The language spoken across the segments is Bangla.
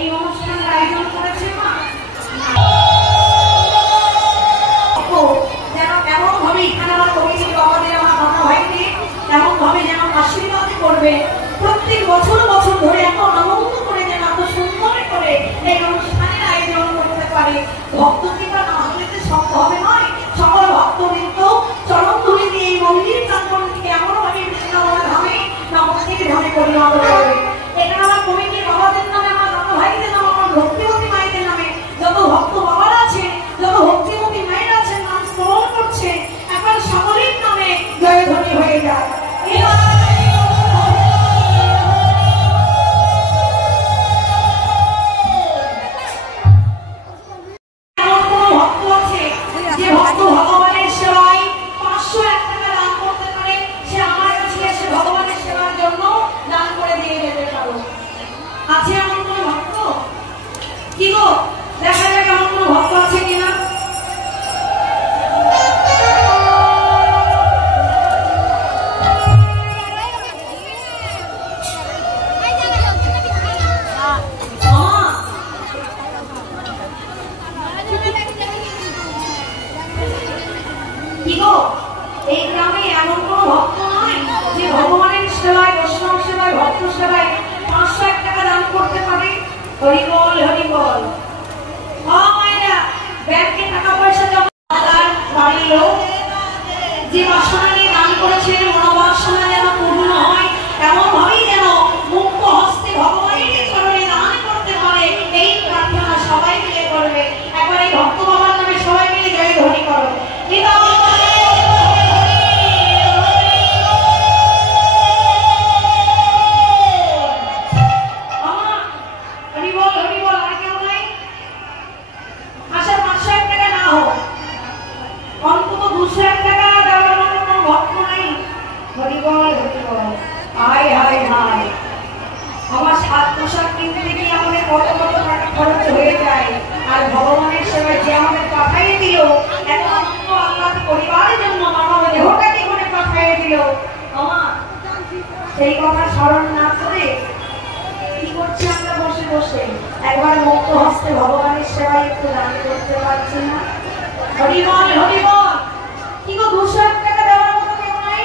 এই অনুষ্ঠানের আয়োজন করেছে মা। যেন এমন ভাবে এখানে আমার কমিটির বাবাদের আমার বাবা ভাইকে এমন ভাবে যেন আশীর্বাদ করবে, প্রত্যেক বছর বছর ধরে এত আনন্দ করে যেন এত সুন্দর করে এই অনুষ্ঠানের আয়োজন করতে পারে। ভক্ত কৃপা না হলে তো সম্ভব নয়। সকল ভক্তবৃন্দ চরণ ধরে দিয়ে এই মন্দির প্রাঙ্গণ থেকে এমন ভাবে বৃন্দাবন ধামে নবদ্বীপ ধামে পরিণত করবে। এখানে আমার কমিটির বাবাদের নামে, আমার বাবা ভাইদের নামে, আমার ভক্তিমতী মায়েদের নামে যত ভক্ত বাবারা আছে, যত ভক্তিমতী মায়েরা আছেন নাম স্মরণ করছে, এখন সকলের নামে জয়ধ্বনি হয়ে যায়। এই গ্রামে এমন কোন ভক্ত নয় যে ভগবানের সেবায়, বৈষ্ণব সেবায়, ভক্ত সেবায় 501 টাকা দান করতে পারে। হরি বল, হরি বল। মায়েরা ব্যাংকে টাকা পয়সা জমা, তার বাড়ির লোক যে বাসনা নিয়ে দান করেছে, মনোবাসনা যেন পূর্ণ হয়, এমন ভাবেই যেন মুক্ত হস্তে ভগবানের চরণে দান করতে পারে, এই প্রার্থনা সবাই মিলে করবে। একবার এই ভক্ত বাবার নামে সবাই মিলে জয় ধ্বনি করো। আমার সাত পোশাক কিনতে গিয়ে আমাদের কত কত টাকা খরচ হয়ে যায়, আর ভগবানের সেবায় যে আমাদের পাঠাইয়ে দিল, এত আনন্দ আল্লাহ পরিবারের জন্য মানব দেহটাকে করে পাঠাইয়ে দিল, আমার সেই কথা স্মরণ না করে কি করছি আমরা বসে বসে? একবার মুক্ত হস্তে ভগবানের সেবায় একটু দান করতে পারছি না? হরি বল, হরি বল। কি গো 200 টাকা দেওয়ার মতো কেউ নাই?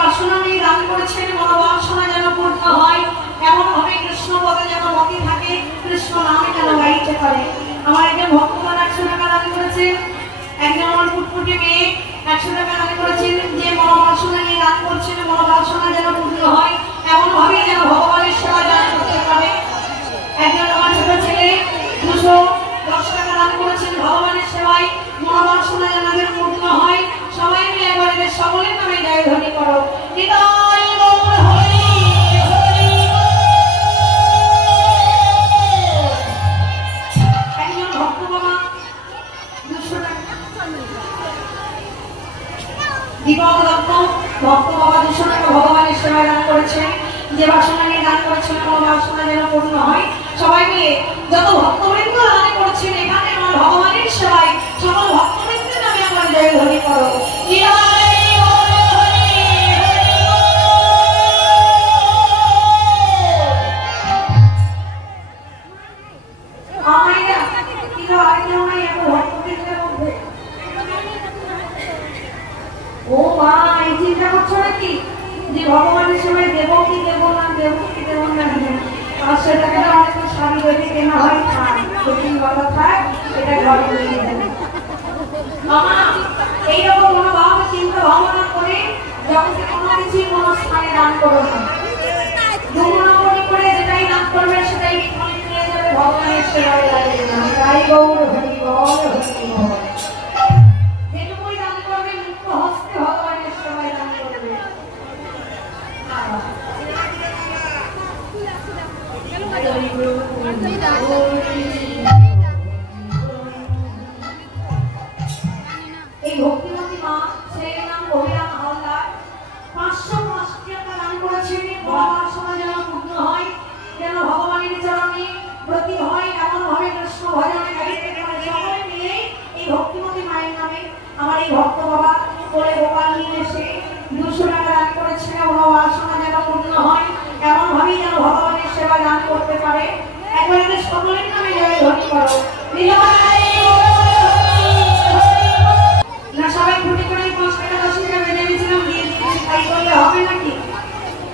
বাসনা নিয়ে দান করেছেন, মনোবাসনা যেন পূর্ণ হয়, এমন ভাবে কৃষ্ণ পদে যেন মতি থাকে, কৃষ্ণ নামে যেন গাইতে পারে। আমার একজন ভক্তগণ 100 টাকা দান করেছেন, একজন আমার ফুটফুটে মেয়ে 100 টাকা দান করেছেন, যে মনোবাসনা নিয়ে দান করছেন, মনোবাসনা যেন পূর্ণ হয়, এমন ভাবে যেন ভগবানের সেবা দান করতে পারে। একজন আমার ছোট ছেলে 210 টাকা দান করেছেন, ভগবানের সেবায় মনোবাসনা যেন পূর্ণ হয়। সবাই মিলে একবার এদের সকলের নামে জয় ধ্বনি করো। একজন ভক্ত বাবা 200 টাকা, দীপক দত্ত ভক্ত বাবা 200 টাকা ভগবানের সেবায় দান করেছেন, যে বাসনা নিয়ে দান করেছেন কোনো বাসনা যেন পূর্ণ হয়। সবাই মিলে যত ভক্তবৃন্দ দান করছেন এখানে আমার ভগবানের সেবায়, সকল ভক্তবৃন্দের নামে আমার জয় ধ্বনি করো। ও মা, এই চিন্তা করছো নাকি যে ভগবানের সময় দেবো কি দেবো না, দেবো কি দেবো না? 500 টাকা অনেক শাড়ি বেঁধে কেনা হয়, কঠিন কথা থাক, এটা ঘরে নিয়ে দেবে। মামা এইরকম কোনো ভাবে চিন্তা ভাবনা করে জগতে কোনো কিছুই কোনো স্থানে দান করো না। দুর্মনামনি করে যেটাই দান করবে সেটাই বিফলে নিয়ে যাবে, ভগবানের সেবায় লাগবে না। তাই গৌর হরি বল, হরি বল। যেটুকুই দান করবে মুক্ত হস্তে ভগবানের সেবায় দান করবে। এই ভক্তিমতী মা, ছেলের নাম অভিরাম হালদার, 505 টাকা দান করেছেন। মনোবাসনা যেন পূর্ণ হয়, যেন ভগবানের চরণে ব্রতী হয়, এমন ভাবে কৃষ্ণ ভজনে গাইতে পারে। সকলে মিলে এই ভক্ত বাবা বলে গোপাল নিয়ে এসে 200 টাকা দান করেছেন। ওনার বাসনা যেন পূর্ণ হয়, এমন ভাবেই যেন ভগবানের সেবা দান করতে পারে। একবারে সকলের নামে জয় ধ্বনি করো। না সবাই ঘুরে করে 5 টাকা 10 টাকা বেঁধে দিয়েছিলাম, দিয়ে দিয়েছি, তাই করলে হবে নাকি?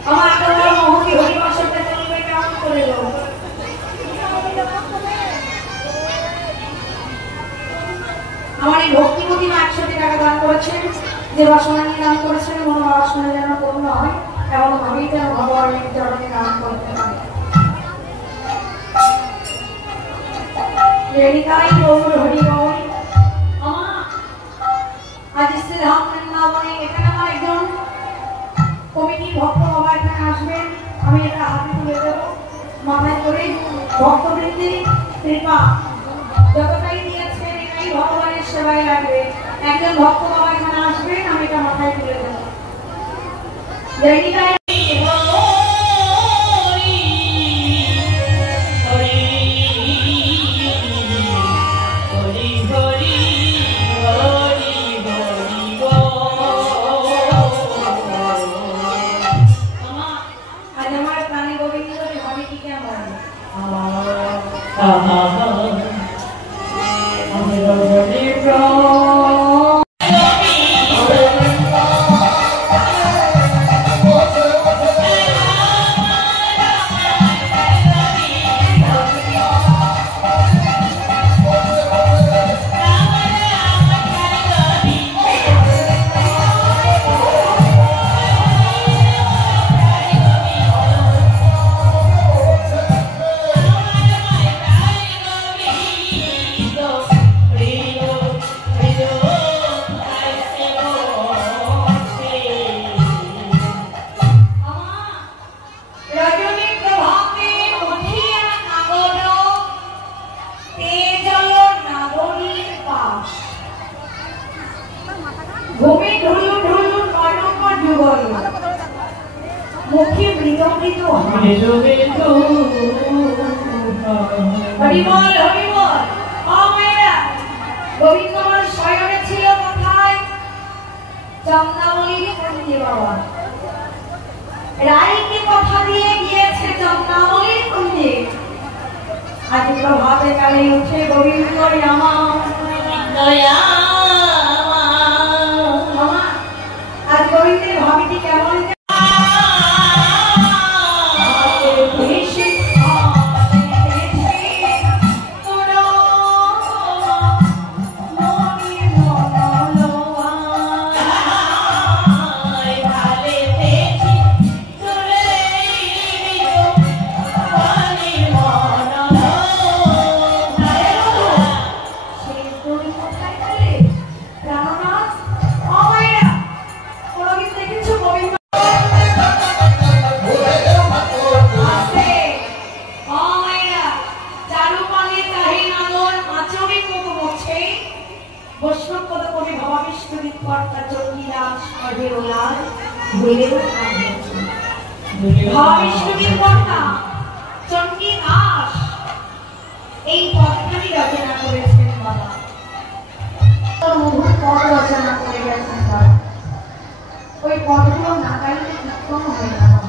আমার এত বড় মহতি হরিবাসরটা চলবে কেমন করে গো? আমার এই ভক্তিমতী মা 100 টাকা দান করেছেন, যে বাসনা নিয়ে দান করেছেন মনে বাসনা যেন পূর্ণ হয়, এমন ভাবেই যেন ভগবানের চরণে দান করতে পারে। রেণিকাই গৌর হরি গৌর। আজ শ্রীধাম বৃন্দাবনে এখানে আমার একজন কমিটির ভক্ত বাবা এখানে আসবেন, আমি এটা হাতে তুলে দেবো, মাথায় করে ভক্তবৃন্দের কৃপা যতটাই দিয়েছেন এটাই ভগবানের সেবায় লাগবে। একজন ভক্ত বাবা এখানে আসবেন, আমি এটা মাথায় তুলে দেবো। রেণিকাই মুখে মৃদমৃদ হরিবল হরিবল। গোবিন্দ আমার শয়নে ছিল কোথায়? চন্দ্রাবলীর কুঞ্জে বাবা। রানীকে কথা দিয়ে গিয়েছে চন্দ্রাবলীর কুঞ্জে। আজ প্রভাতে কালে উঠে গোবিন্দ রামা আজ গোবিন্দের ভাবিটি কেমন এই পদখানি রচনা করেছেন বাবা, মধুর পদ রচনা করে গেছেন বাবা। ওই পদগুলো না গাইলে কীর্তন হয় না।